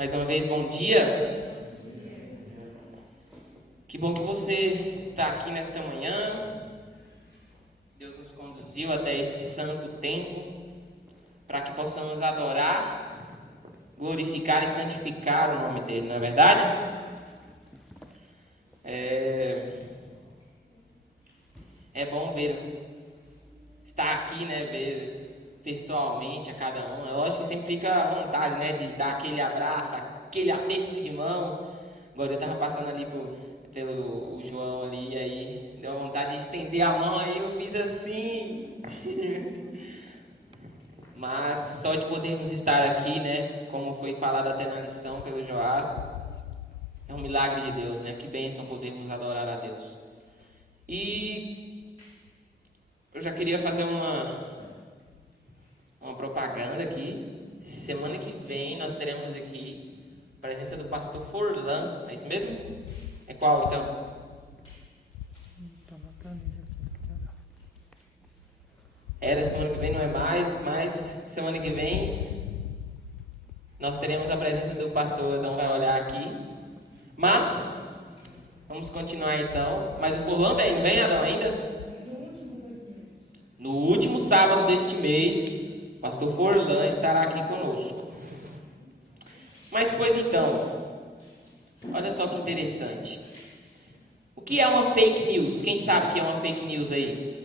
Mais uma vez, bom dia. Que bom que você está aqui nesta manhã. Deus nos conduziu até esse santo tempo para que possamos adorar, glorificar e santificar o nome dele, não é verdade? É bom estar aqui, né, ver pessoalmente a cada um. É lógico que sempre fica à vontade, né, de dar aquele abraço, aquele aperto de mão. Agora eu estava passando ali pelo o João ali, e aí deu vontade de estender a mão, aí eu fiz assim. Mas só de podermos estar aqui, né, como foi falado até na lição pelo Joás, é um milagre de Deus, né? Que bênção podermos adorar a Deus. E eu já queria fazer uma propaganda aqui. Semana que vem nós teremos aqui a presença do pastor Forlan, é isso mesmo? É qual então? Da semana que vem não é mais, mas semana que vem nós teremos a presença do pastor, não vai olhar aqui. Mas vamos continuar então. Mas o Forlan não vem, Adão, ainda? No último sábado deste mês, o pastor Forlan estará aqui conosco. Mas pois então, olha só que interessante. O que é uma fake news? Quem sabe o que é uma fake news aí?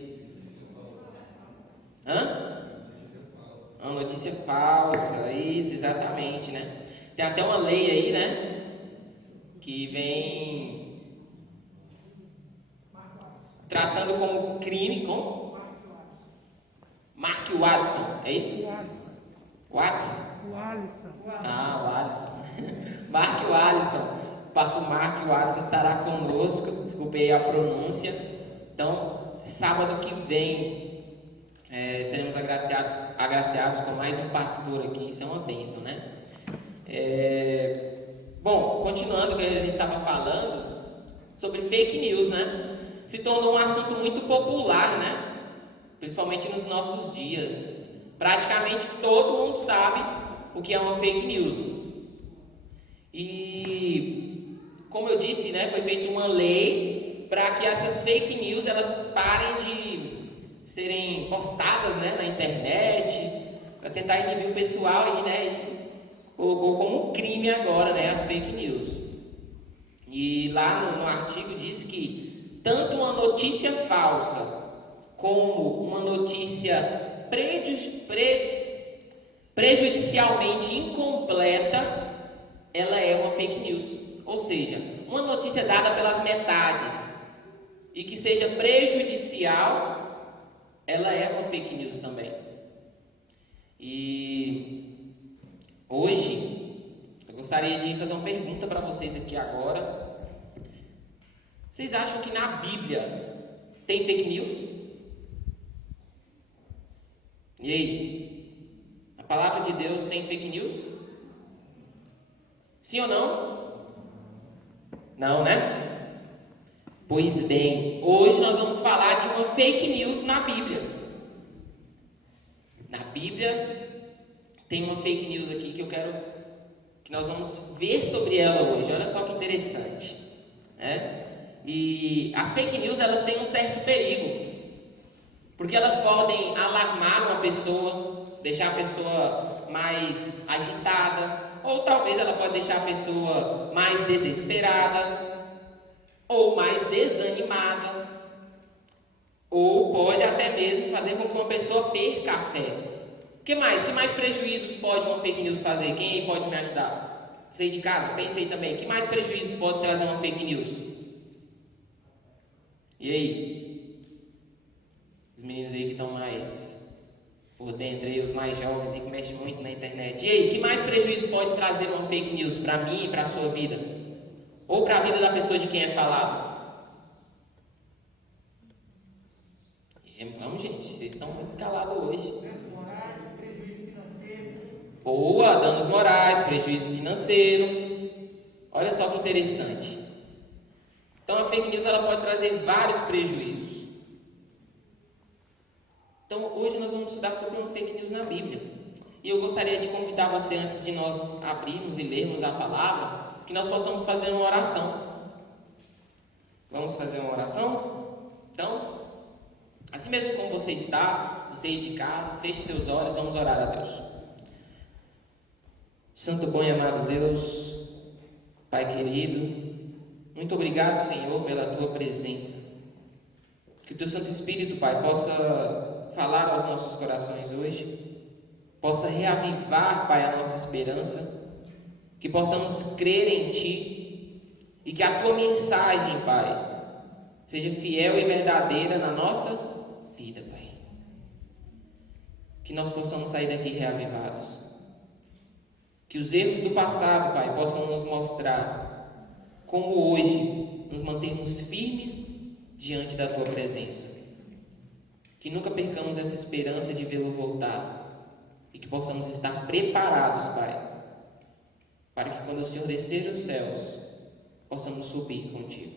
Uma notícia falsa, isso, exatamente, né? Tem até uma lei aí, né? Que vem tratando como crime, com Mark Watson, é isso? O Alisson. O Alisson. Mark Alisson. O pastor Mark Alisson estará conosco. Desculpei a pronúncia. Então, sábado que vem seremos agraciados com mais um pastor aqui. Isso é uma bênção, né? Bom, continuando o que a gente estava falando sobre fake news, né? Se tornou um assunto muito popular, né? Principalmente nos nossos dias. Praticamente todo mundo sabe o que é uma fake news. E, como eu disse, né, foi feita uma lei para que essas fake news elas parem de serem postadas, né, na internet, para tentar inibir o pessoal e colocou como crime agora, né, as fake news. E lá no artigo diz que tanto uma notícia falsa como uma notícia prejudicialmente incompleta, ela é uma fake news. Ou seja, uma notícia dada pelas metades e que seja prejudicial, ela é uma fake news também. E hoje eu gostaria de fazer uma pergunta para vocês aqui agora. Vocês acham que na Bíblia tem fake news? E aí? A palavra de Deus tem fake news? Sim ou não? Não, né? Pois bem, hoje nós vamos falar de uma fake news na Bíblia. Na Bíblia tem uma fake news aqui que nós vamos ver sobre ela hoje. Olha só que interessante, né? E as fake news elas têm um certo perigo. Porque elas podem alarmar uma pessoa, deixar a pessoa mais agitada, ou talvez ela pode deixar a pessoa mais desesperada, ou mais desanimada, ou pode até mesmo fazer com que uma pessoa perca a fé. Que mais prejuízos pode uma fake news fazer? Quem aí pode me ajudar? Você aí de casa, pense aí também. Que mais prejuízos pode trazer uma fake news? E aí? Os meninos aí que estão mais por dentro aí, os mais jovens aí que mexem muito na internet. E aí, que mais prejuízo pode trazer uma fake news para mim e para a sua vida? Ou para a vida da pessoa de quem é falado? Vamos, gente, vocês estão muito calados hoje. Danos morais, prejuízo financeiro. Boa, danos morais, prejuízo financeiro. Olha só que interessante. Então a fake news ela pode trazer vários prejuízos. Então hoje nós vamos estudar sobre uma fake news na Bíblia. E eu gostaria de convidar você, antes de nós abrirmos e lermos a palavra, que nós possamos fazer uma oração. Vamos fazer uma oração? Então, assim mesmo como você está, você aí de casa, feche seus olhos, vamos orar a Deus. Santo, bom e amado Deus, Pai querido, muito obrigado, Senhor, pela Tua presença. Que o Teu Santo Espírito, Pai, possa falar aos nossos corações hoje, possa reavivar, Pai, a nossa esperança, que possamos crer em Ti e que a Tua mensagem, Pai, seja fiel e verdadeira na nossa vida, Pai. Que nós possamos sair daqui reavivados. Que os erros do passado, Pai, possam nos mostrar como hoje nos mantermos firmes diante da Tua presença. Que nunca percamos essa esperança de vê-lo voltar. E que possamos estar preparados, Pai, para que quando o Senhor descer os céus, possamos subir contigo.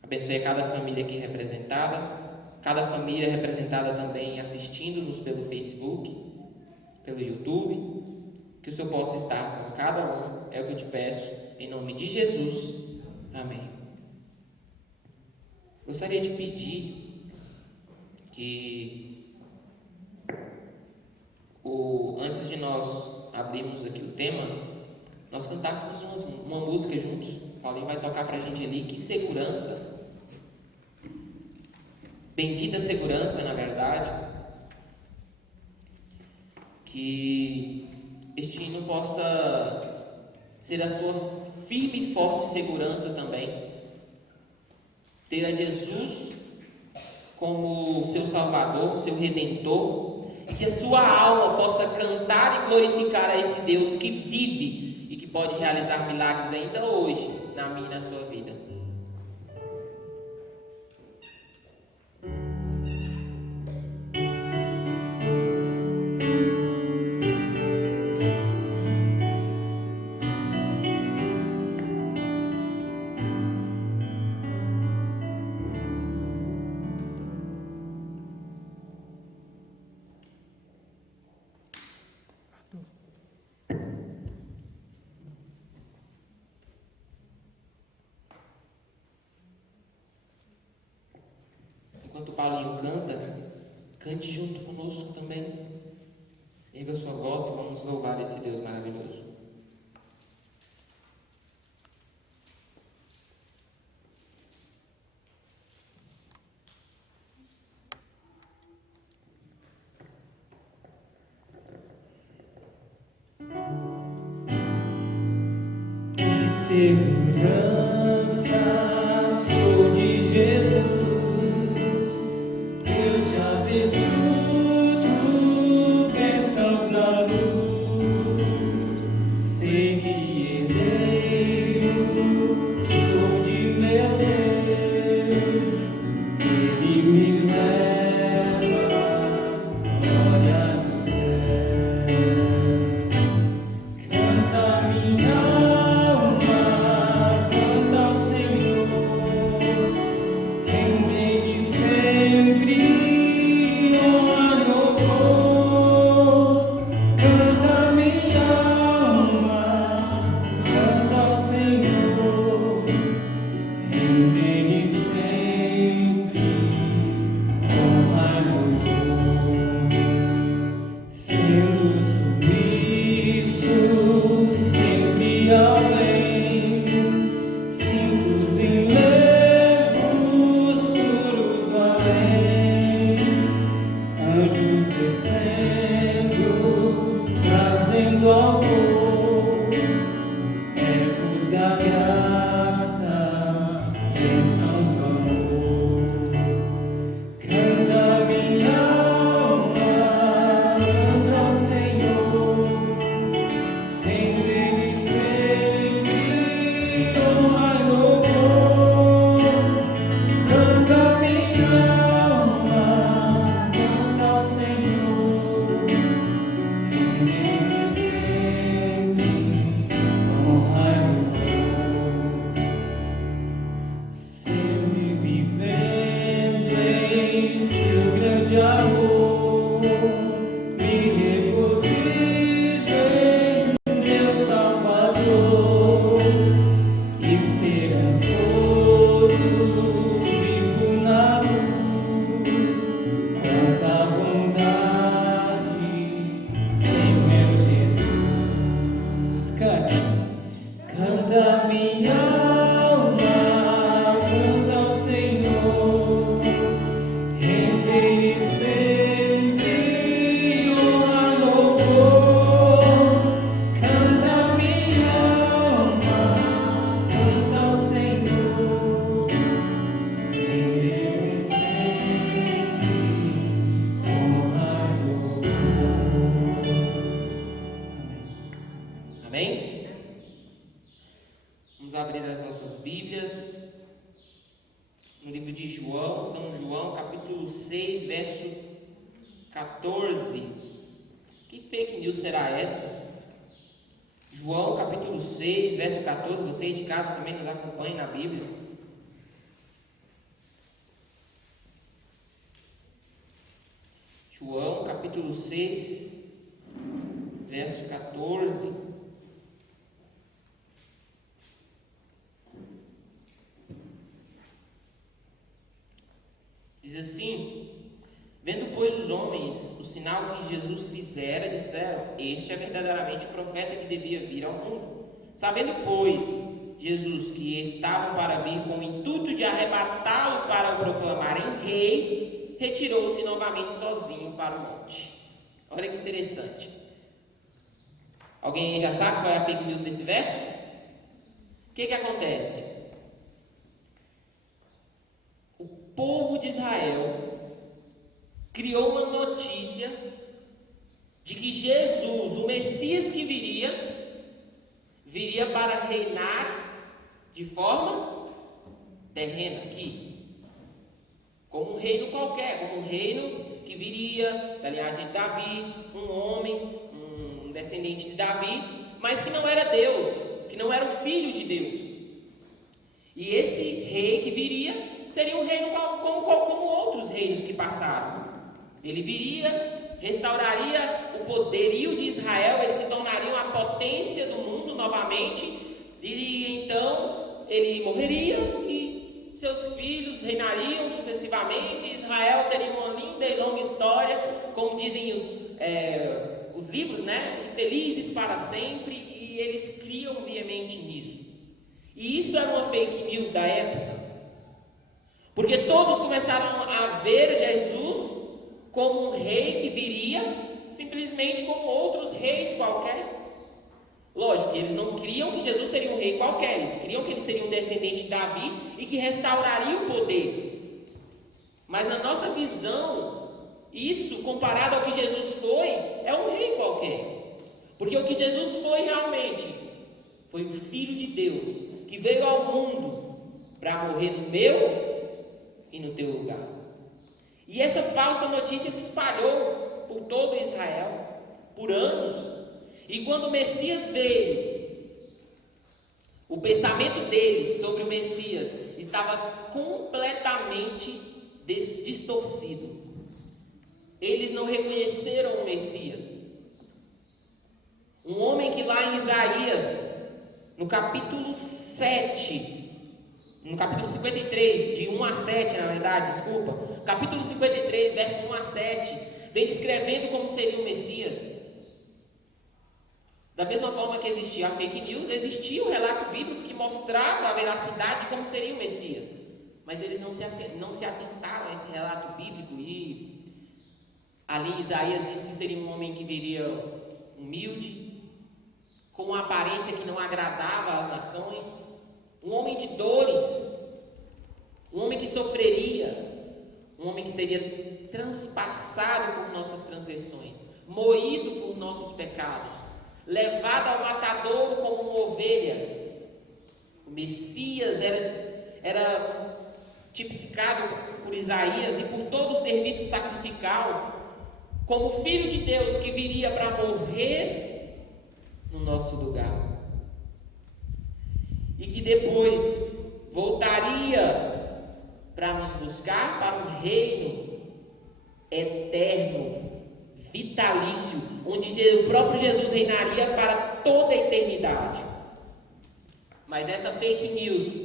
Abençoe a cada família aqui representada, cada família representada também assistindo-nos pelo Facebook, pelo YouTube. Que o Senhor possa estar com cada um, é o que eu te peço, em nome de Jesus. Amém. Gostaria de pedir que antes de nós abrirmos aqui o tema, nós cantássemos uma música juntos. O Paulinho vai tocar pra gente ali. Que segurança, bendita segurança, na verdade. Que este hino possa ser a sua firme e forte segurança também. Ter a Jesus como seu Salvador, seu Redentor, e que a sua alma possa cantar e glorificar a esse Deus que vive e que pode realizar milagres ainda hoje na minha e na sua vida. Enquanto o Paulinho canta, cante junto conosco também. Erga sua voz e vamos louvar esse Deus maravilhoso. Que segurança sou de Jesus. Eu já desfruto bênçãos da luz. Sei que herdeiro sou de meu Deus. Ele me leva à glória do céu. Canta minha alma, canta ao Senhor. Rende-lhe sempre honra e louvor. Canta minha alma, canta ao Senhor. Rende-lhe sempre honra e louvor. Sendo submisso sempre ao bem, cintos em levos puros do além, anjos descendo, trazendo amor, ecos da graça, bênção do amor. Canta minha alma, canta ao Senhor. Rende-lhe sempre honra e louvor. Canta minha alma, canta ao Senhor. Rende-lhe sempre honra e louvor. Sempre vivendo em seu grande amor, me regozijo João, São João, capítulo 6, verso 14. Que fake news será essa? João, capítulo 6, verso 14. Você aí de casa também nos acompanha na Bíblia. João, capítulo 6, verso 14. Diz assim: vendo, pois, os homens o sinal que Jesus fizera, disseram: este é verdadeiramente o profeta que devia vir ao mundo. Sabendo, pois, Jesus que estavam para vir com o intuito de arrebatá-lo para o proclamarem rei, retirou-se novamente sozinho para o monte. Olha que interessante. Alguém aí já sabe qual é a fake news desse verso? O que acontece? O povo de Israel criou uma notícia de que Jesus, o Messias que viria para reinar de forma terrena aqui, como um reino qualquer, como um reino que viria da linhagem de Davi, um homem, um descendente de Davi, mas que não era Deus, que não era o Filho de Deus. E esse rei que viria seria um reino como outros reinos que passaram. Ele viria, restauraria o poderio de Israel, eles se tornariam a potência do mundo novamente, e então ele morreria e seus filhos reinariam sucessivamente. Israel teria uma linda e longa história, como dizem os livros, né? Felizes para sempre, e eles criam veemente nisso. E isso era uma fake news da época, porque todos começaram a ver Jesus como um rei que viria simplesmente como outros reis qualquer. Lógico que eles não criam que Jesus seria um rei qualquer, eles criam que ele seria um descendente de Davi e que restauraria o poder. Mas na nossa visão, isso comparado ao que Jesus foi, é um rei qualquer. Porque o que Jesus foi realmente foi o Filho de Deus, que veio ao mundo para morrer no meu e no teu lugar. E essa falsa notícia se espalhou por todo Israel por anos. E quando o Messias veio, o pensamento deles sobre o Messias estava completamente distorcido. Eles não reconheceram o Messias. Um homem que lá em Isaías, no capítulo 7, no capítulo 53, de 1 a 7, na verdade, desculpa, capítulo 53, verso 1 a 7, vem descrevendo como seria o Messias. Da mesma forma que existia a fake news, existia o relato bíblico que mostrava a veracidade de como seria o Messias. Mas eles não se atentaram a esse relato bíblico, e ali Isaías diz que seria um homem que viria humilde, com uma aparência que não agradava às nações, um homem de dores, um homem que sofreria, um homem que seria transpassado por nossas transgressões, moído por nossos pecados, levado ao matadouro como uma ovelha. O Messias era tipificado por Isaías e por todo o serviço sacrificial como Filho de Deus que viria para morrer no nosso lugar e que depois voltaria para nos buscar para um reino eterno, vitalício, onde o próprio Jesus reinaria para toda a eternidade. Mas essa fake news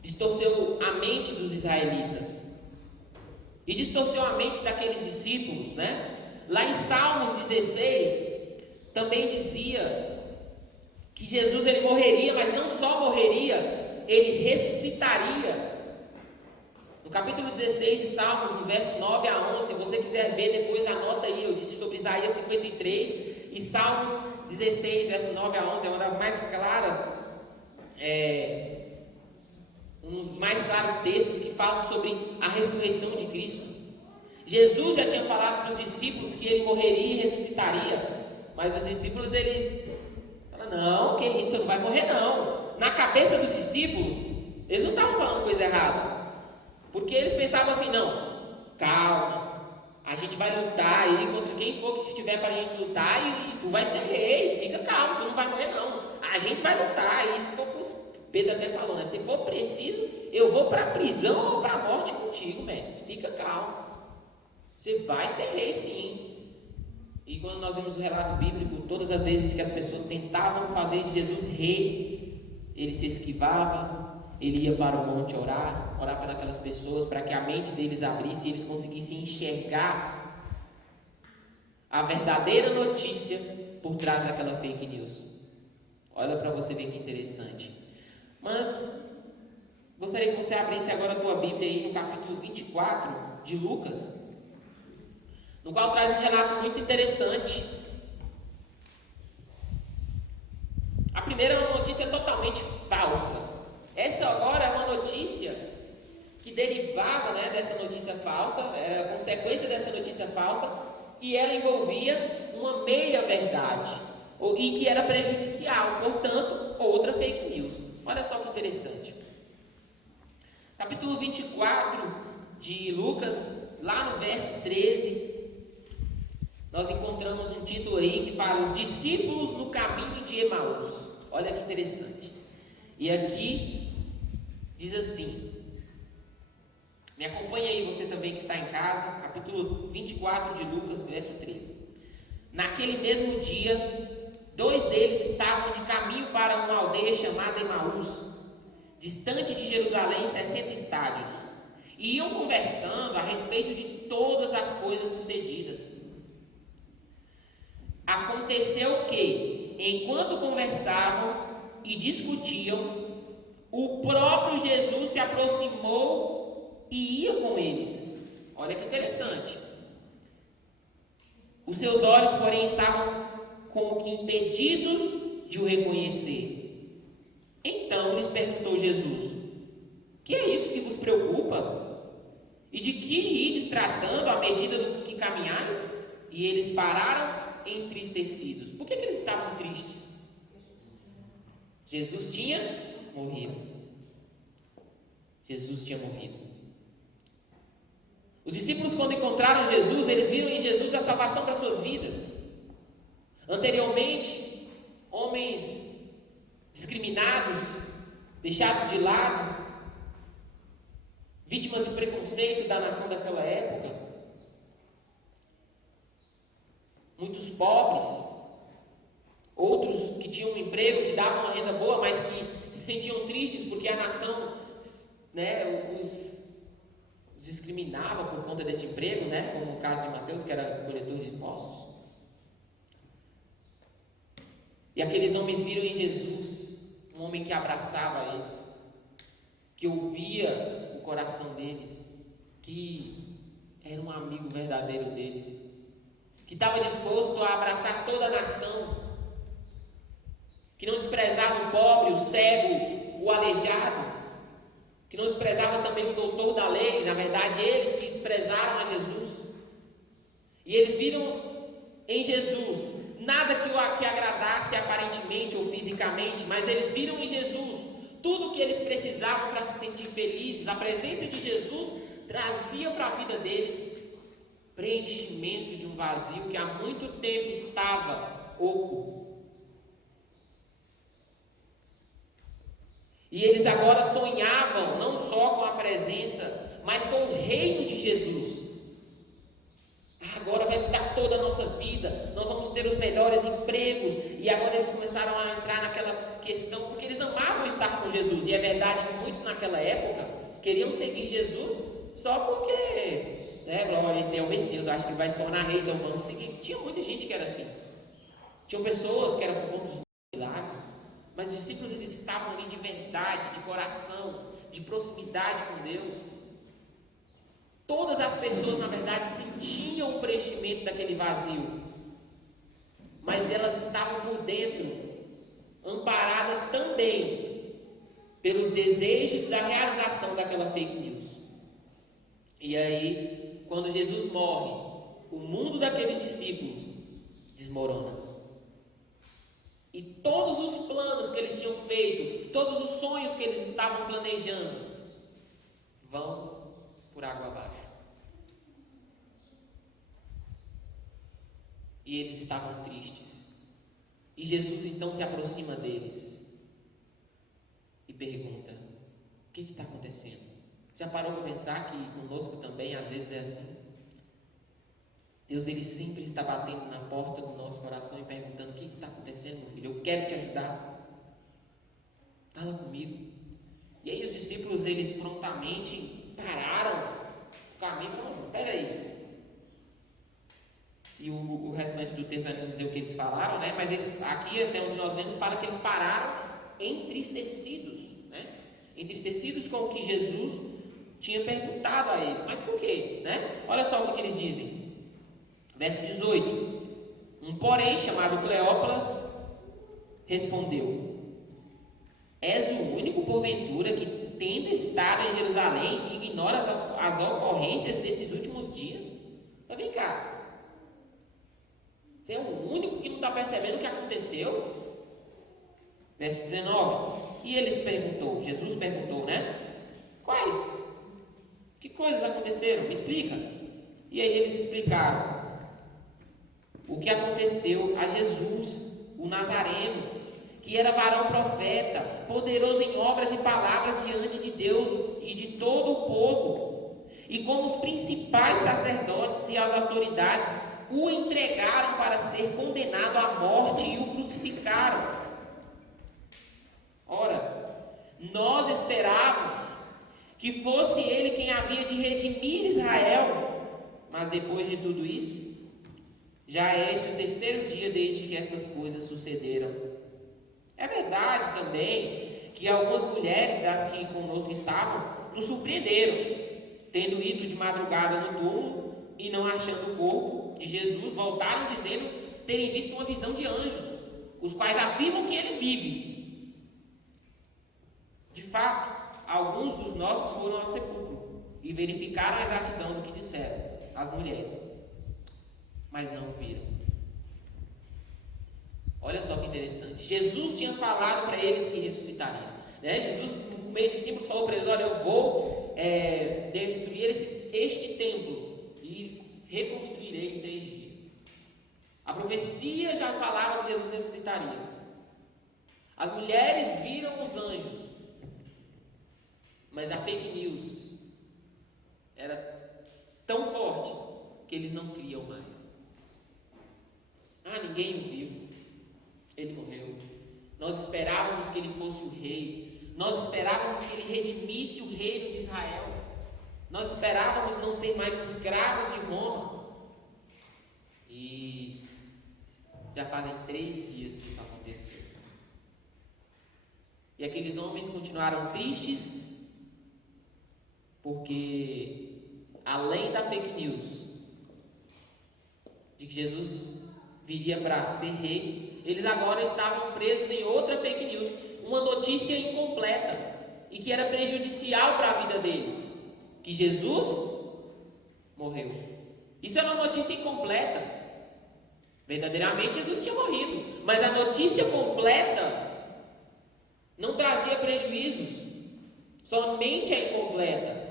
distorceu a mente dos israelitas e distorceu a mente daqueles discípulos, né? Lá em Salmos 16 também dizia que Jesus ele morreria, mas não só morreria, ele ressuscitaria. No capítulo 16 de Salmos, no verso 9 a 11, se você quiser ver, depois anota aí, eu disse sobre Isaías 53 e Salmos 16, verso 9 a 11, é uma das mais claras, um dos mais claros textos que falam sobre a ressurreição de Cristo. Jesus já tinha falado para os discípulos que ele morreria e ressuscitaria, mas os discípulos, eles falam, não, que isso, não vai morrer não. Na cabeça dos discípulos, eles não estavam falando coisa errada. Porque eles pensavam assim, não, calma, a gente vai lutar aí contra quem for que estiver para a gente lutar e tu vai ser rei, fica calmo, tu não vai morrer não. A gente vai lutar e se for, Pedro até falou, né? Se for preciso, eu vou para a prisão ou para a morte contigo, mestre, fica calmo. Você vai ser rei sim. E quando nós vemos o relato bíblico, todas as vezes que as pessoas tentavam fazer de Jesus rei, ele se esquivava, ele ia para o monte orar para aquelas pessoas, para que a mente deles abrisse e eles conseguissem enxergar a verdadeira notícia por trás daquela fake news. Olha para você ver que interessante. Mas gostaria que você abrisse agora a tua Bíblia aí no capítulo 24 de Lucas, no qual traz um relato muito interessante. A primeira é uma notícia totalmente falsa. Essa agora é uma notícia que derivava, né, dessa notícia falsa, era a consequência dessa notícia falsa, e ela envolvia uma meia-verdade, e que era prejudicial, portanto, outra fake news. Olha só que interessante. Capítulo 24 de Lucas, lá no verso 13, nós encontramos um título aí que fala: Os discípulos no caminho de Emaús. Olha que interessante. E aqui diz assim, me acompanha aí você também que está em casa, capítulo 24 de Lucas, verso 13. Naquele mesmo dia, 2 deles estavam de caminho para uma aldeia chamada Emaús, distante de Jerusalém 60 estádios, e iam conversando a respeito de todas as coisas sucedidas. Aconteceu que, enquanto conversavam e discutiam, o próprio Jesus se aproximou e ia com eles. Olha que interessante. Os seus olhos, porém, estavam como que impedidos de o reconhecer. Então lhes perguntou Jesus: que é isso que vos preocupa? E de que ides tratando à medida do que caminhais? E eles pararam entristecidos. Por que eles estavam tristes? Jesus tinha morrido. Jesus tinha morrido. Os discípulos, quando encontraram Jesus, eles viram em Jesus a salvação para suas vidas. Anteriormente, homens discriminados, deixados de lado, vítimas de preconceito da nação daquela época, muitos pobres, outros que tinham um emprego, que davam uma renda boa, mas que se sentiam tristes porque a nação, né, os discriminava por conta desse emprego, né, como o caso de Mateus, que era coletor de impostos. E aqueles homens viram em Jesus um homem que abraçava eles, que ouvia o coração deles, que era um amigo verdadeiro deles, que estava disposto a abraçar toda a nação, que não desprezava o pobre, o cego, o aleijado, que não desprezava também o doutor da lei. Na verdade, eles que desprezaram a Jesus. E eles viram em Jesus nada que agradasse aparentemente ou fisicamente, mas eles viram em Jesus tudo o que eles precisavam para se sentir felizes. A presença de Jesus trazia para a vida deles preenchimento de um vazio que há muito tempo estava oco. E eles agora sonhavam não só com a presença, mas com o reino de Jesus. Agora vai mudar toda a nossa vida, nós vamos ter os melhores empregos. E agora eles começaram a entrar naquela questão, porque eles amavam estar com Jesus. E é verdade que muitos naquela época queriam seguir Jesus só porque, né, glória, esse é o Messias, eu acho que ele vai se tornar rei, então vamos seguir. Tinha muita gente que era assim. Tinham pessoas que eram por conta dos milagres, mas os discípulos, eles estavam ali de verdade, de coração, de proximidade com Deus. Todas as pessoas, na verdade, sentiam o preenchimento daquele vazio, mas elas estavam por dentro, amparadas também pelos desejos da realização daquela fake news. E aí, quando Jesus morre, o mundo daqueles discípulos desmorona. E todos os planos que eles tinham feito, todos os sonhos que eles estavam planejando, vão por água abaixo. E eles estavam tristes. E Jesus então se aproxima deles e pergunta: o que está acontecendo? Já parou para pensar que conosco também às vezes é assim? Deus, Ele sempre está batendo na porta do nosso coração e perguntando: o que está acontecendo, meu filho? Eu quero te ajudar. Fala comigo. E aí os discípulos, eles prontamente pararam o caminho e falaram: não, espera aí. E o restante do texto vai nos dizer o que eles falaram, né? Mas eles, aqui, até onde nós lemos, fala que eles pararam entristecidos, né? Entristecidos com o que Jesus tinha perguntado a eles. Mas por quê, né? Olha só o que eles dizem. Verso 18. Um porém, chamado Cleópas, respondeu: és o único, porventura, que tenta estar em Jerusalém e ignora as ocorrências desses últimos dias? Mas vem cá. Você é o único que não está percebendo o que aconteceu? Verso 19. E Jesus perguntou, né? Quais? Que coisas aconteceram? Me explica. E aí eles explicaram o que aconteceu a Jesus, o Nazareno, que era varão profeta, poderoso em obras e palavras diante de Deus e de todo o povo. E como os principais sacerdotes e as autoridades o entregaram para ser condenado à morte e o crucificaram. Ora, nós esperávamos que fosse ele quem havia de redimir Israel, mas depois de tudo isso, já é este o terceiro dia desde que estas coisas sucederam. É verdade também que algumas mulheres das que conosco estavam nos surpreenderam, tendo ido de madrugada no túmulo e não achando o corpo de Jesus, voltaram dizendo terem visto uma visão de anjos, os quais afirmam que ele vive. De fato, alguns dos nossos foram ao sepulcro e verificaram a exatidão do que disseram as mulheres, mas não viram. Olha só que interessante. Jesus tinha falado para eles que ressuscitaria, né? Jesus, no meio de discípulos, falou para eles: olha, eu vou destruir este templo e reconstruirei em 3 dias. A profecia já falava que Jesus ressuscitaria. As mulheres viram os anjos, mas a fake news era tão forte que eles não criam mais. Ninguém o viu, ele morreu. Nós esperávamos que ele fosse o rei, nós esperávamos que ele redimisse o reino de Israel, nós esperávamos não ser mais escravos de Roma. E já fazem 3 dias que isso aconteceu. E aqueles homens continuaram tristes, porque além da fake news de que Jesus viria para ser rei, eles agora estavam presos em outra fake news, uma notícia incompleta e que era prejudicial para a vida deles, que Jesus morreu. Isso era uma notícia incompleta. Verdadeiramente Jesus tinha morrido, mas a notícia completa não trazia prejuízos, somente a incompleta.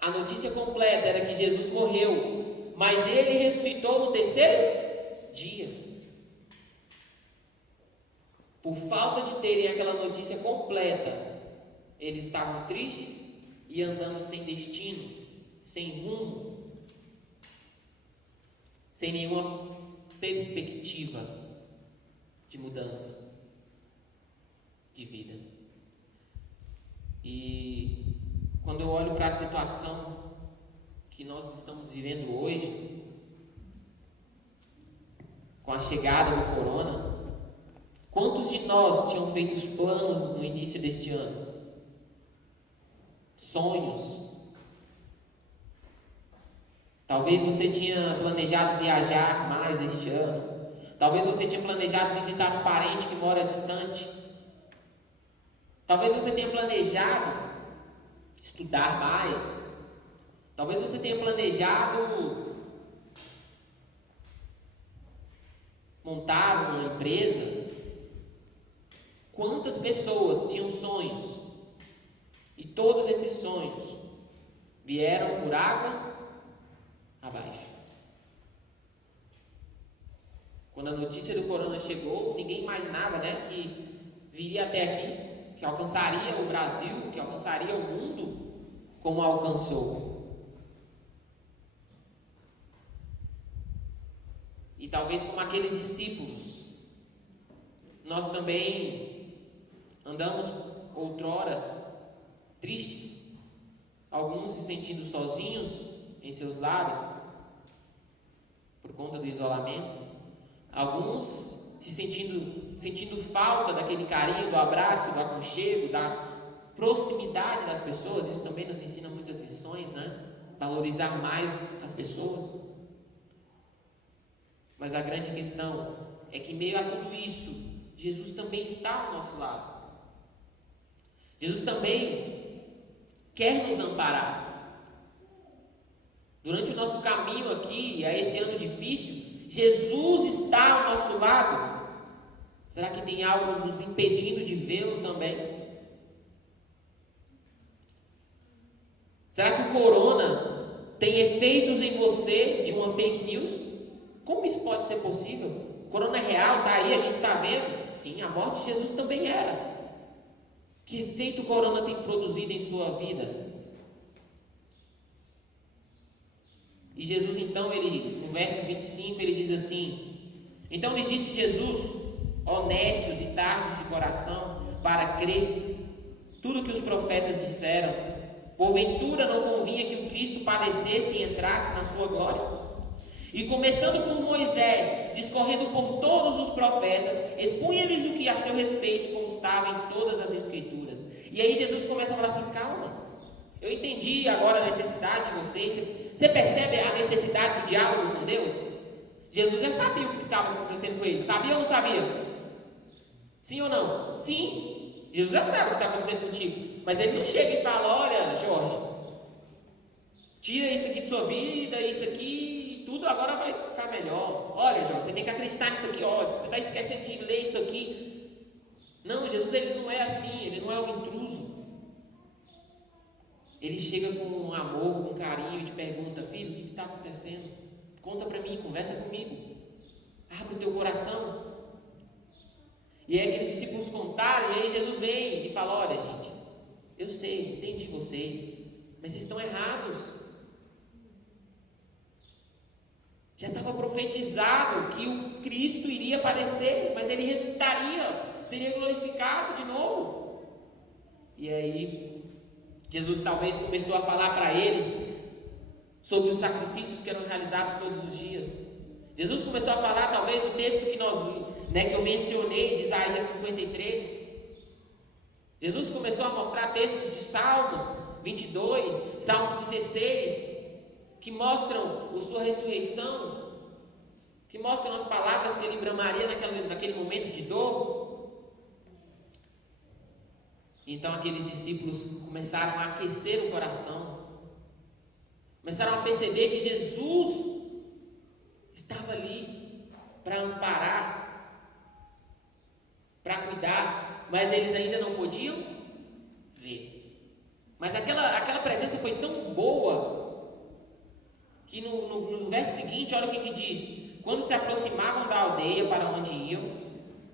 A notícia completa era que Jesus morreu, mas ele ressuscitou no 3º dia. Por falta de terem aquela notícia completa, eles estavam tristes e andando sem destino, sem rumo, sem nenhuma perspectiva de mudança de vida. E quando eu olho para a situação que nós estamos vivendo hoje, com a chegada do corona, quantos de nós tinham feito os planos no início deste ano? Sonhos. Talvez você tinha planejado viajar mais este ano. Talvez você tinha planejado visitar um parente que mora distante. Talvez você tenha planejado estudar mais. Talvez você tenha planejado montar uma empresa. Quantas pessoas tinham sonhos? E todos esses sonhos vieram por água abaixo. Quando a notícia do corona chegou, ninguém imaginava, né, que viria até aqui, que alcançaria o Brasil, que alcançaria o mundo como alcançou. E talvez como aqueles discípulos, nós também andamos outrora tristes, alguns se sentindo sozinhos em seus lares por conta do isolamento, alguns se sentindo falta daquele carinho, do abraço, do aconchego, da proximidade das pessoas. Isso também nos ensina muitas lições, né? Valorizar mais as pessoas. Mas a grande questão é que, em meio a tudo isso, Jesus também está ao nosso lado. Jesus também quer nos amparar. Durante o nosso caminho aqui, a esse ano difícil, Jesus está ao nosso lado. Será que tem algo nos impedindo de vê-lo também? Será que o corona tem efeitos em você de uma fake news? Como isso pode ser possível? O corona é real, está aí, a gente está vendo. Sim, a morte de Jesus também era. Que efeito o corona tem produzido em sua vida? E Jesus então, no verso 25, ele diz assim: então lhes disse Jesus, ó nécios e tardos de coração, para crer tudo que os profetas disseram, porventura não convinha que o Cristo padecesse e entrasse na sua glória? E começando por Moisés, discorrendo por todos os profetas, expunha-lhes o que a seu respeito constava em todas as escrituras. E aí Jesus começa a falar assim: calma, eu entendi agora a necessidade de vocês. Você percebe a necessidade do diálogo com Deus? Jesus já sabia o que estava acontecendo com ele. Sabia ou não sabia? Sim ou não? Sim. Jesus já sabe o que está acontecendo contigo. Mas ele não chega e fala: olha, Jorge, tira isso aqui de sua vida, isso aqui, tudo agora vai ficar melhor. Olha, Jorge, você tem que acreditar nisso aqui. Olha, você está esquecendo de ler isso aqui. Não, Jesus, ele não é assim. Ele não é um intruso. Ele chega com amor, com carinho e te pergunta: filho, o que está acontecendo? Conta para mim, conversa comigo. Abre o teu coração. E aí aqueles discípulos contaram, e aí Jesus vem e fala: olha, gente, eu sei, entendi vocês, mas vocês estão errados. Já estava profetizado que o Cristo iria padecer, mas ele ressuscitaria, seria glorificado de novo. E aí Jesus talvez começou a falar para eles sobre os sacrifícios que eram realizados todos os dias. Jesus começou a falar talvez do texto que que eu mencionei, de Isaías 53. Jesus começou a mostrar textos de Salmos 22, Salmos 16, que mostram a sua ressurreição, que mostram as palavras que ele bramaria naquele momento de dor. Então aqueles discípulos começaram a aquecer o coração, começaram a perceber que Jesus estava ali para amparar, para cuidar, mas eles ainda não podiam ver. Mas aquela presença foi tão boa que no verso seguinte, olha o que diz: quando se aproximavam da aldeia para onde iam,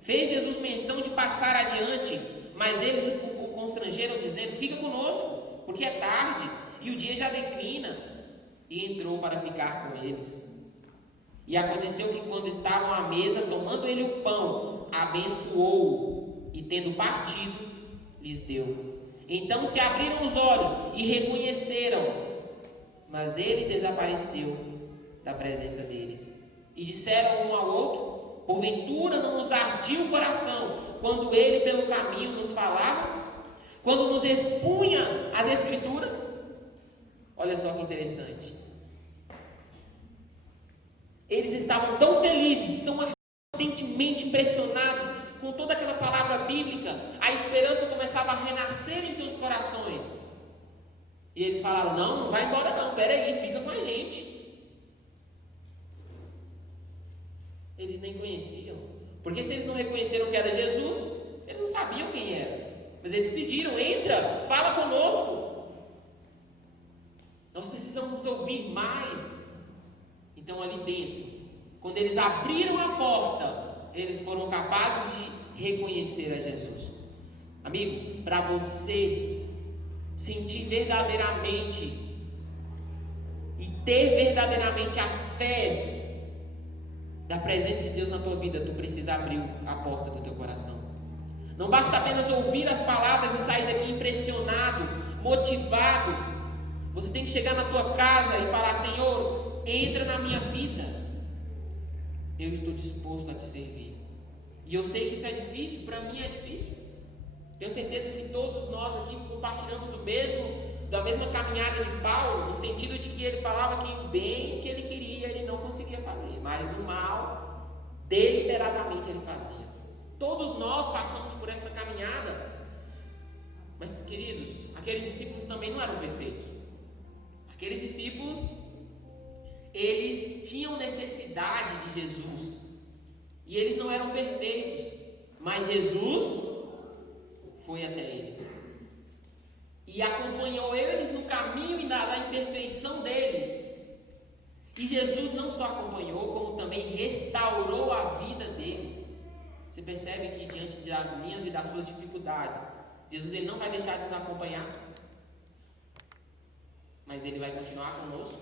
fez Jesus menção de passar adiante, mas eles o constrangeram, dizendo: fica conosco, porque é tarde e o dia já declina. E entrou para ficar com eles. E aconteceu que, quando estavam à mesa, tomando ele o pão, abençoou e, tendo partido, lhes deu. Então se abriram os olhos e reconheceram, mas ele desapareceu da presença deles. E disseram um ao outro: porventura não nos ardia o coração quando ele pelo caminho nos falava, quando nos expunha as Escrituras? Olha só que interessante. Eles estavam tão felizes, tão ardentemente impressionados com toda aquela palavra bíblica, a esperança começava a renascer em seus corações. E eles falaram: não vai embora não, peraí, fica com a gente. Eles nem conheciam, porque se eles não reconheceram que era Jesus, eles não sabiam quem era. Mas eles pediram: entra, fala conosco. mais. Então ali dentro, quando eles abriram a porta, eles foram capazes de reconhecer a Jesus. Amigo, para você sentir verdadeiramente e ter verdadeiramente a fé da presença de Deus na tua vida, tu precisa abrir a porta do teu coração. Não basta apenas ouvir as palavras e sair daqui impressionado, motivado. Você tem que chegar na tua casa e falar: Senhor, entra na minha vida. Eu estou disposto a te servir. E eu sei que isso é difícil, para mim é difícil. Tenho certeza que todos nós aqui compartilhamos da mesma caminhada de Paulo, no sentido de que ele falava que o bem que ele queria, ele não conseguia fazer, mas o mal, deliberadamente ele fazia. Todos nós passamos por essa caminhada. Mas, queridos, aqueles discípulos também não eram perfeitos. Aqueles discípulos, eles tinham necessidade de Jesus. E eles não eram perfeitos. Mas Jesus foi até eles. E acompanhou eles no caminho e na imperfeição deles. E Jesus não só acompanhou, como também restaurou a vida deles. Você percebe que diante das minhas e das suas dificuldades, Jesus ele não vai deixar de nos acompanhar, mas ele vai continuar conosco.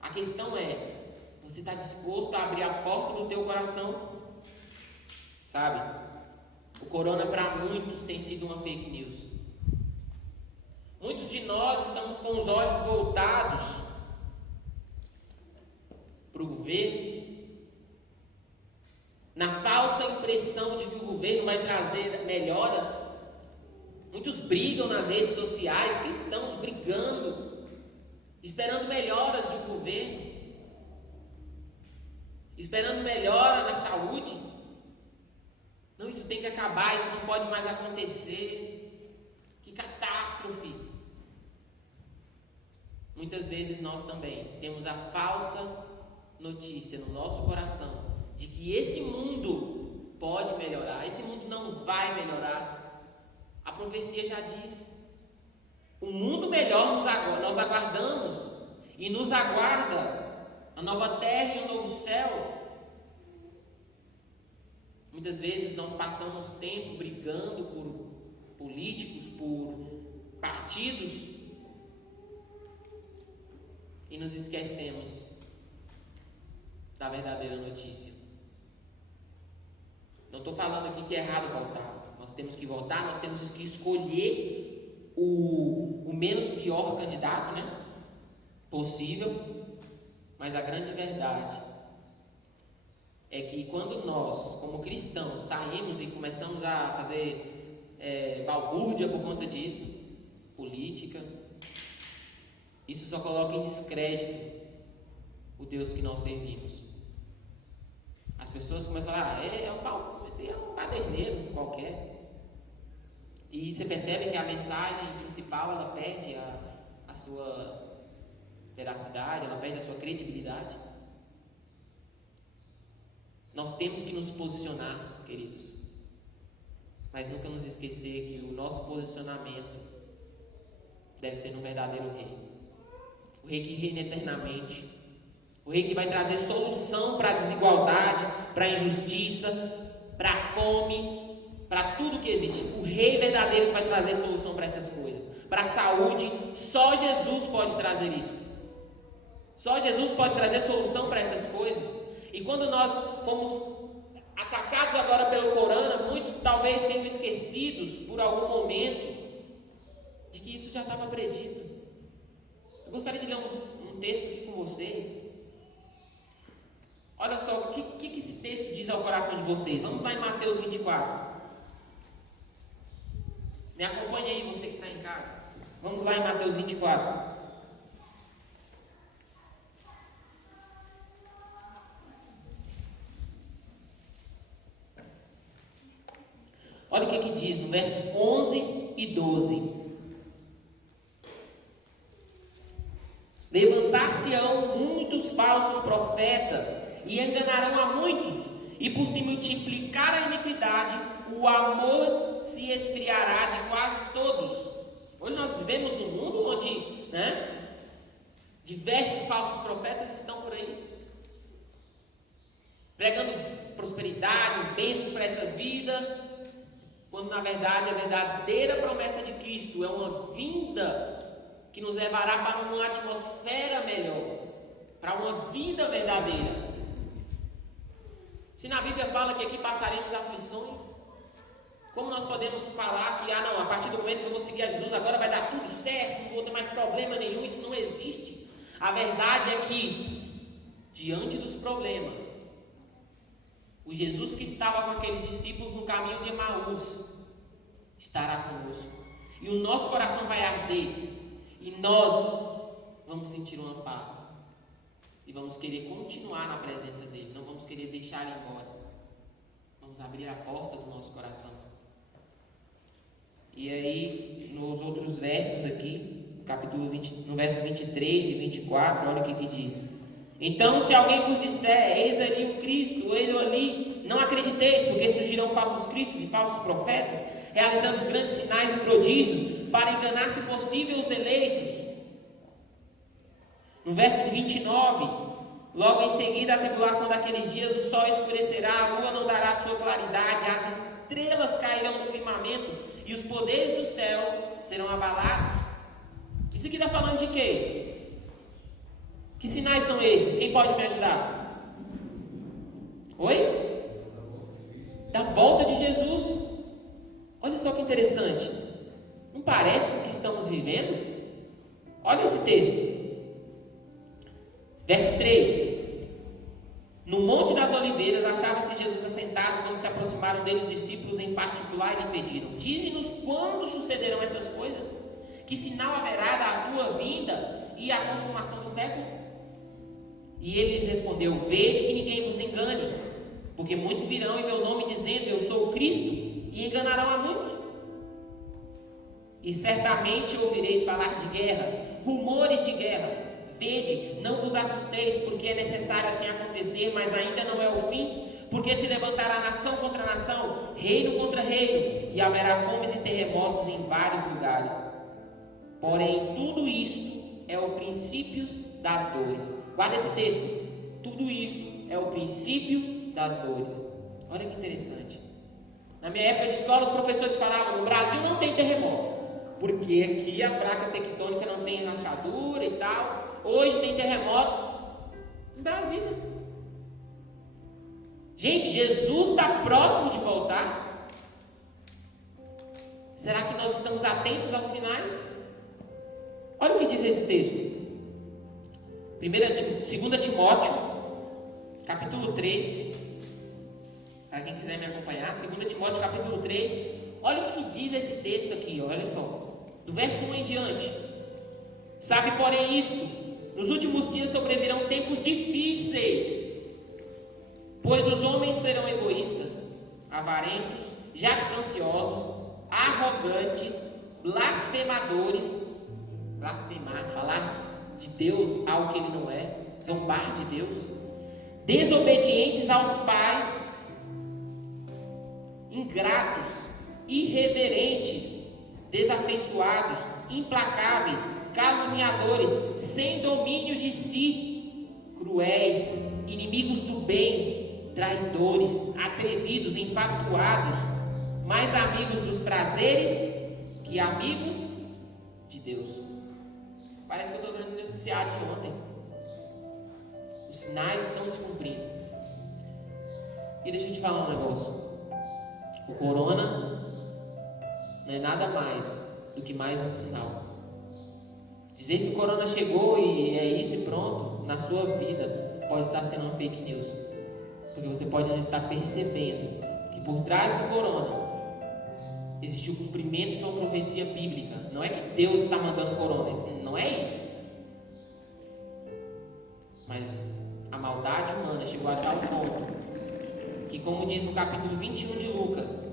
A questão é: você está disposto a abrir a porta do teu coração? Sabe? O corona para muitos tem sido uma fake news. Muitos de nós estamos com os olhos voltados para o governo, na falsa impressão de que o governo vai trazer melhoras. Muitos brigam nas redes sociais, cristãos brigando, esperando melhoras de um governo, esperando melhora na saúde. Não, isso tem que acabar, isso não pode mais acontecer. Que catástrofe! Muitas vezes nós também temos a falsa notícia no nosso coração de que esse mundo pode melhorar. Esse mundo não vai melhorar. A profecia já diz: o mundo melhor nós aguardamos, e nos aguarda a nova terra e o novo céu. Muitas vezes nós passamos tempo brigando por políticos, por partidos, e nos esquecemos da verdadeira notícia. Não estou falando aqui que é errado voltar. Nós temos que voltar, nós temos que escolher o menos pior candidato, né, possível. Mas a grande verdade é que quando nós, como cristãos, saímos e começamos a fazer balbúrdia por conta disso, política, isso só coloca em descrédito o Deus que nós servimos. As pessoas começam a falar: esse é um baderneiro qualquer. E você percebe que a mensagem principal ela perde a sua veracidade, ela perde a sua credibilidade. Nós temos que nos posicionar, queridos, mas nunca nos esquecer que o nosso posicionamento deve ser no verdadeiro rei, o rei que reina eternamente, o rei que vai trazer solução para a desigualdade, para a injustiça, para a fome, para tudo que existe. O rei verdadeiro que vai trazer solução para essas coisas. Para a saúde, só Jesus pode trazer isso. Só Jesus pode trazer solução para essas coisas. E quando nós fomos atacados agora pelo corona, muitos talvez tenham esquecidos por algum momento de que isso já estava predito. Eu gostaria de ler um texto aqui com vocês. Olha só, o que esse texto diz ao coração de vocês? Vamos lá em Mateus 24. Me acompanhe aí, você que está em casa. Vamos lá em Mateus 24. Olha o que diz no verso 11 e 12. Levantar-se-ão muitos falsos profetas e enganarão a muitos, e por se multiplicar a iniquidade, o amor se esfriará de quase todos. Hoje nós vivemos num mundo onde, Diversos falsos profetas estão por aí, pregando prosperidades, bênçãos para essa vida, quando na verdade a verdadeira promessa de Cristo é uma vinda que nos levará para uma atmosfera melhor, para uma vida verdadeira. Se na Bíblia fala que aqui passaremos aflições, como nós podemos falar que, não, a partir do momento que eu vou seguir a Jesus, agora vai dar tudo certo, não vou ter mais problema nenhum? Isso não existe. A verdade é que, diante dos problemas, o Jesus que estava com aqueles discípulos no caminho de Emaús estará conosco. E o nosso coração vai arder. E nós vamos sentir uma paz. E vamos querer continuar na presença dele. Não vamos querer deixar ele embora. Vamos abrir a porta do nosso coração. E aí, nos outros versos aqui, no verso 23 e 24, olha o que diz. Então, se alguém vos disser, eis ali o Cristo, ele ali, não acrediteis, porque surgirão falsos cristos e falsos profetas, realizando os grandes sinais e prodígios, para enganar, se possível, os eleitos. No verso de 29, logo em seguida a tribulação daqueles dias, o sol escurecerá, a lua não dará sua claridade, as estrelas cairão do firmamento, e os poderes dos céus serão abalados. Isso aqui está falando de quê? Que sinais são esses? Quem pode me ajudar? Oi? Da volta de Jesus. Olha só que interessante. Não parece com o que estamos vivendo? Olha esse texto. Verso 3. No Monte das Oliveiras achava-se Jesus assentado. Quando se aproximaram dele os discípulos em particular e lhe pediram: dize-nos quando sucederão essas coisas? Que sinal haverá da tua vinda e a consumação do século? E ele lhes respondeu: vede que ninguém vos engane, porque muitos virão em meu nome dizendo: eu sou o Cristo, e enganarão a muitos. E certamente ouvireis falar de guerras, rumores de guerras. Vede, não vos assusteis, porque é necessário assim acontecer, mas ainda não é o fim. Porque se levantará nação contra nação, reino contra reino, e haverá fomes e terremotos em vários lugares. Porém, tudo isto é o princípio das dores. Guarda esse texto. Tudo isso é o princípio das dores. Olha que interessante. Na minha época de escola, os professores falavam: no Brasil não tem terremoto, porque aqui a placa tectônica não tem rachadura e tal. Hoje tem terremotos em Brasília. Gente, Jesus está próximo de voltar. Será que nós estamos atentos aos sinais? Olha o que diz esse texto. 2 Timóteo, capítulo 3. Para quem quiser me acompanhar, 2 Timóteo, capítulo 3. Olha o que diz esse texto aqui, olha só. Do verso 1 em diante. Sabe, porém, isto: nos últimos dias sobrevirão tempos difíceis, pois os homens serão egoístas, avarentos, jactanciosos, arrogantes, blasfemadores. Blasfemar, falar de Deus algo que ele não é, zombar de Deus, desobedientes aos pais, ingratos, irreverentes, desafeiçoados, implacáveis, caluniadores, sem domínio de si, cruéis, inimigos do bem, traidores, atrevidos, enfatuados, mais amigos dos prazeres que amigos de Deus. Parece que eu estou vendo o noticiário de ontem. Os sinais estão se cumprindo. E deixa eu te falar um negócio. O corona não é nada mais do que mais um sinal. Dizer que o corona chegou e é isso e pronto, na sua vida, pode estar sendo uma fake news. Porque você pode não estar percebendo que por trás do corona existe o cumprimento de uma profecia bíblica. Não é que Deus está mandando corona, não é isso. Mas a maldade humana chegou a tal ponto que, como diz no capítulo 21 de Lucas,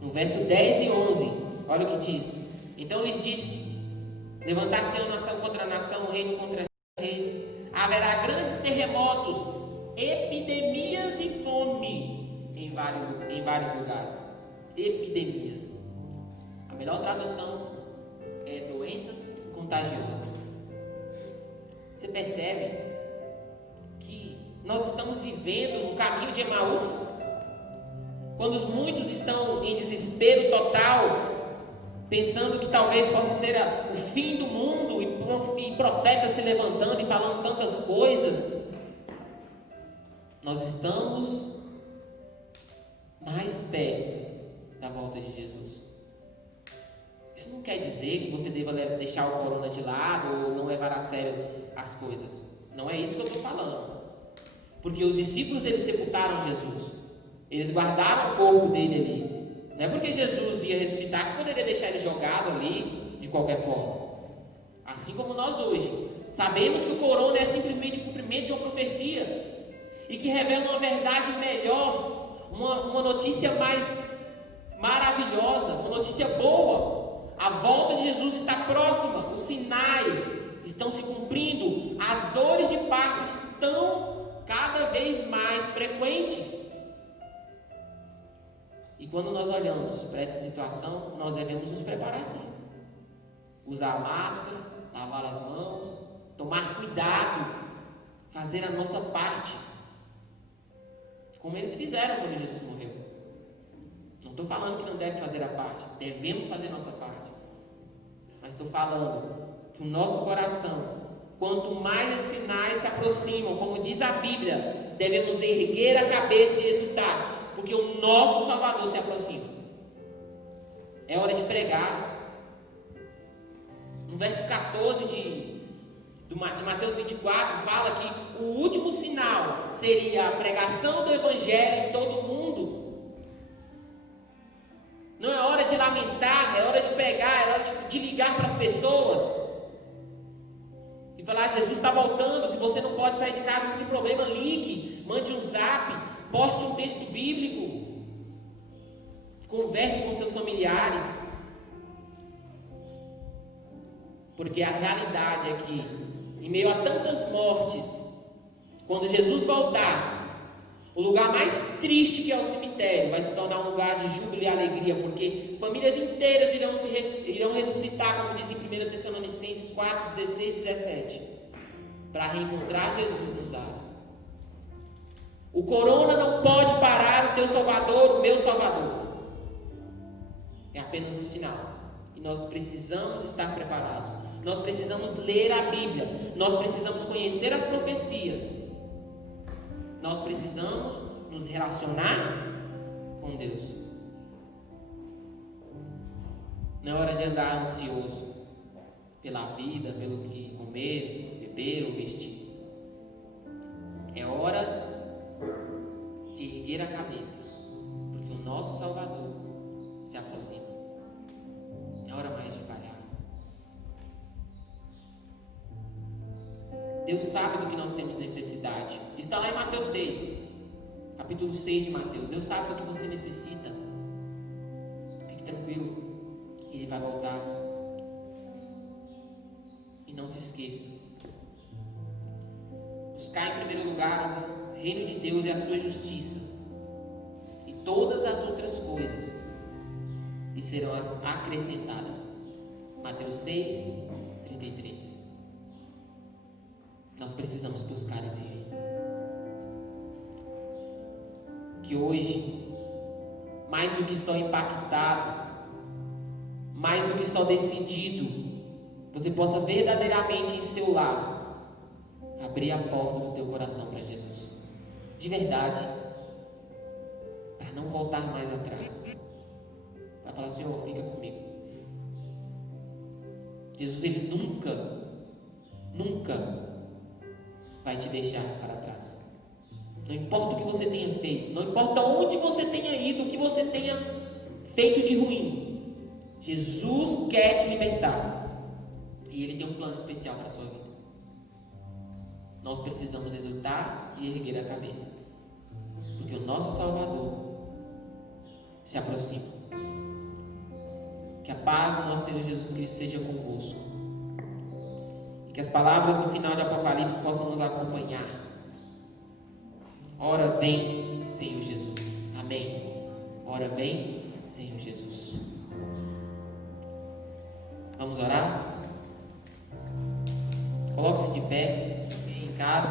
no verso 10 e 11, olha o que diz. Então lhes disse: levantar-se-ão nação contra nação, reino contra reino, haverá grandes terremotos, epidemias e fome em vários lugares. Epidemias. melhor tradução é doenças contagiosas. Você percebe que nós estamos vivendo no caminho de Emaús, quando muitos estão em desespero total, pensando que talvez possa ser o fim do mundo, e profetas se levantando e falando tantas coisas. Nós estamos mais perto da volta de Jesus. Isso não quer dizer que você deva deixar o corona de lado ou não levar a sério as coisas. Não é isso que eu estou falando. Porque os discípulos, eles sepultaram Jesus. Eles guardaram o corpo dele ali. Não é porque Jesus ia ressuscitar que poderia deixar ele jogado ali de qualquer forma. Assim como nós hoje sabemos que o corona é simplesmente o cumprimento de uma profecia e que revela uma verdade melhor, uma notícia mais maravilhosa, uma notícia boa. A volta de Jesus está próxima, os sinais estão se cumprindo, as dores de parto estão cada vez mais frequentes. E quando nós olhamos para essa situação, nós devemos nos preparar sim. Usar a máscara, lavar as mãos, tomar cuidado, fazer a nossa parte, como eles fizeram quando Jesus morreu. Não estou falando que não deve fazer a parte, devemos fazer a nossa parte, mas estou falando que o nosso coração, quanto mais os sinais se aproximam, como diz a Bíblia, devemos erguer a cabeça e exultar, porque o nosso Salvador se aproxima. É hora de pregar. No verso 14 de Mateus 24, fala que o último sinal seria a pregação do Evangelho em todo o mundo. Não é hora de lamentar, é hora de pregar, é hora de ligar para as pessoas e falar: Jesus está voltando. Se você não pode sair de casa, não tem problema, ligue, mande um zap, poste um texto bíblico, converse com seus familiares. Porque a realidade é que, em meio a tantas mortes, quando Jesus voltar, o lugar mais triste, que é o cemitério, vai se tornar um lugar de júbilo e alegria, porque famílias inteiras irão ressuscitar, como diz em 1 Tessalonicenses 4, 16 e 17, para reencontrar Jesus nos ares. O corona não pode parar o teu Salvador, o meu Salvador. É apenas um sinal. E nós precisamos estar preparados. Nós precisamos ler a Bíblia. Nós precisamos conhecer as profecias. Nós precisamos nos relacionar com Deus. Não é hora de andar ansioso pela vida, pelo que comer, beber ou vestir. É hora de erguer a cabeça, porque o nosso Salvador se aproxima. É hora mais de falhar. Deus sabe do que nós temos necessidade. Está lá em Mateus 6, capítulo 6 de Mateus. Deus sabe do que você necessita. Fique tranquilo, Ele vai voltar. E não se esqueça: buscar em primeiro lugar o reino de Deus e a sua justiça, e todas as outras coisas lhe serão acrescentadas. Mateus 6, 33. Nós precisamos buscar esse reino. Que hoje, mais do que só impactado, mais do que só decidido, você possa verdadeiramente em seu lar abrir a porta do teu coração para Jesus, de verdade, para não voltar mais atrás, para falar: Senhor, fica comigo. Jesus, Ele nunca vai te deixar para trás. Não importa o que você tenha feito, não importa onde você tenha ido, o que você tenha feito de ruim, Jesus quer te libertar, e Ele tem um plano especial para a sua vida. Nós precisamos exultar e erguer a cabeça, porque o nosso Salvador se aproxima. Que a paz do nosso Senhor Jesus Cristo seja convosco, e que as palavras no final de Apocalipse possam nos acompanhar. Ora vem, Senhor Jesus. Amém. Ora vem, Senhor Jesus. Vamos orar? Coloque-se de pé, você em casa,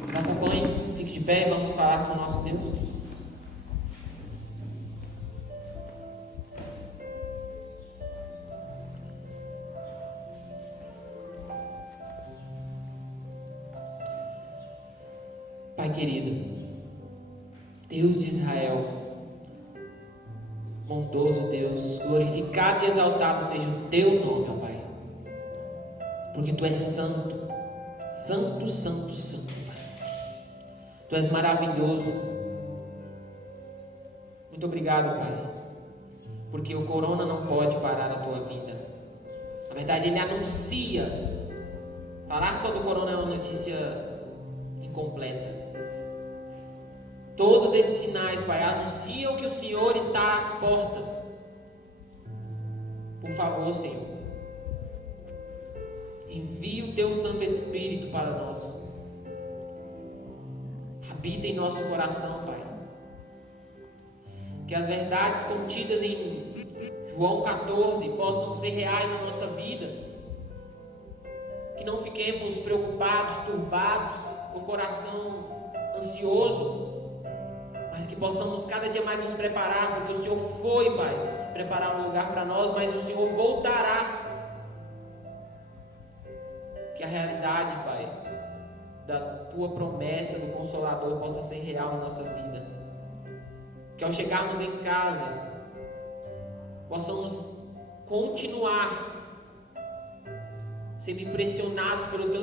nos acompanhe, fique de pé e vamos falar com o nosso Deus. Pai querido, Deus de Israel, bondoso Deus, glorificado e exaltado seja o teu nome, ó Pai, porque tu és santo, santo, santo, santo, Pai. Tu és maravilhoso. Muito obrigado, Pai, porque o corona não pode parar a tua vida. Na verdade, ele anuncia. Falar só do corona é uma notícia incompleta. Todos esses sinais, Pai, anunciam que o Senhor está às portas. Por favor, Senhor, envie o Teu Santo Espírito para nós. Habita em nosso coração, Pai. Que as verdades contidas em João 14 possam ser reais na nossa vida. Que não fiquemos preocupados, turbados, com o coração ansioso, mas que possamos cada dia mais nos preparar, porque o Senhor foi, Pai, preparar um lugar para nós, mas o Senhor voltará. Que a realidade, Pai, da Tua promessa do Consolador possa ser real na nossa vida. Que ao chegarmos em casa, possamos continuar sendo impressionados pelo Teu